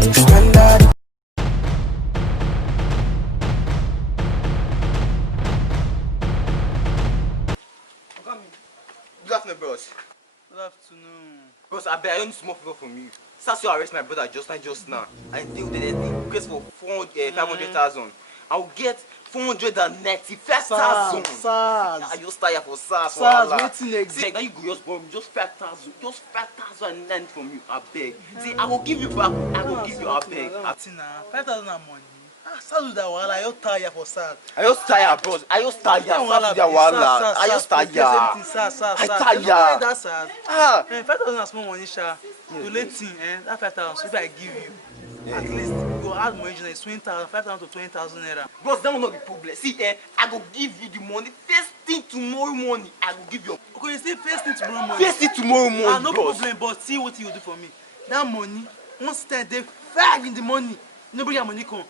Standard. Good afternoon, bros. Good afternoon. Bros, I bet I don't small favor from you. Start to arrest my brother just now. And deal with the request for 500,000. I'll get 495,000. SARS. I just tired for SARS. SARS, waiting again. See, now you go just borrow me just 5,000. Just 5,000 and nine from you. I beg. See, I will give you back. I will give you. I beg. 5,000 money. SARS do that wahala. You tired for SARS. I just tired, bros. I just tired. I just tired. I tired. That's SARS. Ah. 5,000 is small money, sha. To late thing, that 5,000. So if I give you, at least you go add more engineer. 20,000, 5,000 to 20,000 naira. Bros, that will not be problem. See, I go give you the money. First thing tomorrow morning, I will give you. Okay, you see, first thing tomorrow morning. First thing tomorrow morning, no bros. problem, but see what you do for me. That money, once they 5 in the money, nobody have money come.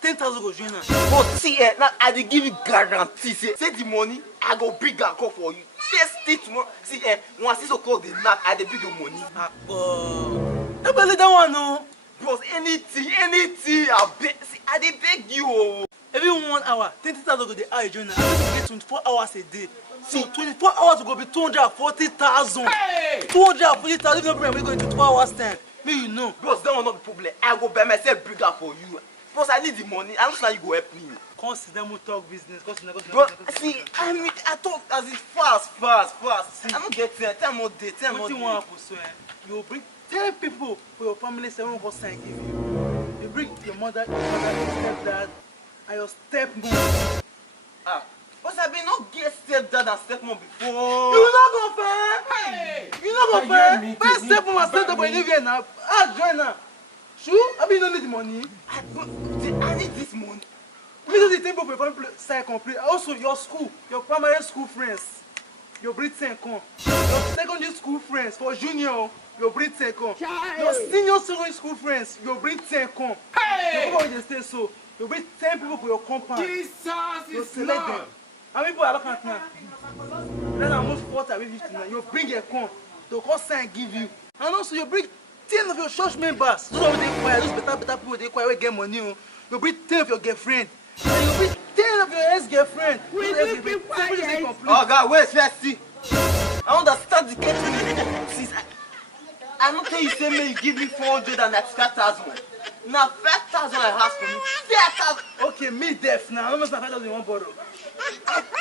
10,000 go join us. But see, now I dey give you guarantee. Say the money, I go bring and call for you. First thing tomorrow. See, once 6 o'clock the night, I dey bring your money. Nobody that one, no. Bros, anything, I beg. See, I dey beg you. Oh. Every 1 hour, 20,000 go dey add join us. I get 24 hours a day. So 24 hours go be 240,000. Hey! 240,000. If no problem, we go into 2 hours time. Me, you know. Bros, that will not be problem. I go buy myself bring am for you. Bros, I need the money. I don't know how you go help me. Come sit down, we talk business. Bro, see, I talk as it fast. See, I don't get there. Time not day. What you want to say? You bring 10 people for your family. 7 go sign give you. You bring your mother, your stepdad, and your stepmom. But I been not get stepdad and stepmom before. You not go fair. Hey. You not go fair. First stepmom and stepdad, but you live here now. Join now. Sure? I mean, you don't need the money. I need this money. Me do the table for your family side complete. Also, your school, your primary school friends, your Britain come. Your secondary school friends for junior, your Britain come. Your senior secondary school friends, your Britain come. Hey! Your people stay so. You bring 10 people for your compound. Jesus you is select Lord. them. How many people are looking at now? Then I move 40 with 50 now. You bring a come. The cost sign give you. And also you bring 10 of your church members. Those are they quiet. Those better people they quiet. We get money. You bring 10 of your girlfriend. And you bring 10 of your ex-girlfriend. Oh God, wait, let's see. I understand the case. I don't tell you say me you give me 495,000. Now 5,000 I ask for me. 5,000. Okay, me deaf now. How much 5,000 you want borrow?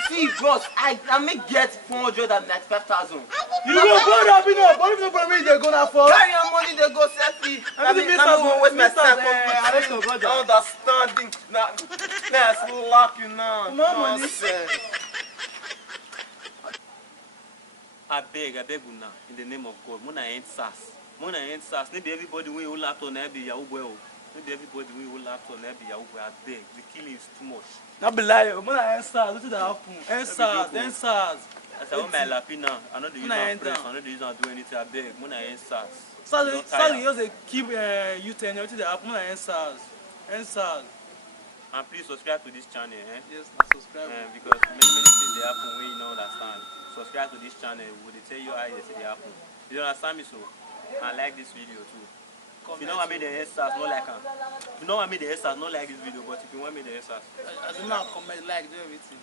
See, bros, I may get 495,000. You go borrow, you know. Borrow for me, they're gonna fall. Carry your money, they go selfie. I mean, waste my time. Understanding. Now, let's lock you now. More money. I beg una, in the name of God. Mona ain't sass. Maybe everybody will hold laptop and be Yahoo boy. Maybe everybody will hold laptop and be Yahoo boy. I beg. The killing is too much. Not be lying. Mona ain't SARS. What did that happen? Ain't SARS. As I want my lapina, I know the use and press. I know the use and do anything. I beg. Mona ain't sass. SARS just keep you telling everything that happen. Mona ain't SARS. And please subscribe to this channel. Yes, I subscribe. Because many things they happen when you don't understand. Subscribe to this channel. Will they tell you how they say they happen? You understand me so? And like this video too. If you don't want me the SARS, not like If you don't want me the SARS, not like this video. But if you want me the SARS, as a man, comment, like, do everything.